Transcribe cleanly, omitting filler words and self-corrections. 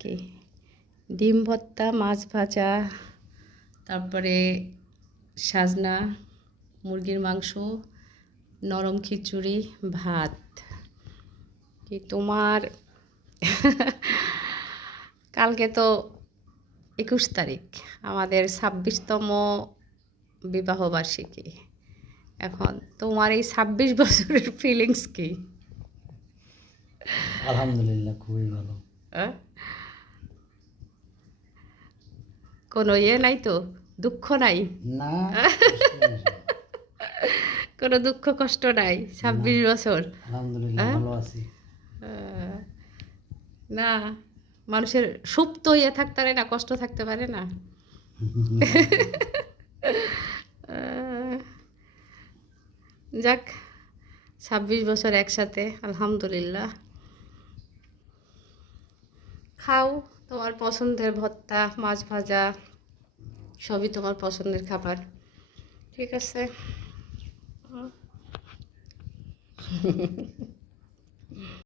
কি ডিম ভর্তা, মাছ ভাজা, তারপরে সাজনা, মুরগির মাংস, নরম খিচুড়ি, ভাত। কি তোমার কালকে তো 21 তারিখ, আমাদের 26তম বিবাহবার্ষিকী। এখন তোমার এই 26 বছরের ফিলিংস কি? আলহামদুলিল্লাহ, খুবই ভালো। কোনো ইয়ে নাই তো, দুঃখ নাই? না, কষ্ট নেই। কোনো দুঃখ কষ্ট নাই? না, 26 বছর। আলহামদুলিল্লাহ ভালো আছি। না, মানুষের সুপ্ত ইয়ে থাকতে পারে না, কষ্ট থাকতে পারে না। যাক, 26 বছর একসাথে, আলহামদুলিল্লাহ। খাও তোমার পছন্দের ভর্তা, মাছ ভাজা, সবই তোমার পছন্দের খাবার। ঠিক আছে।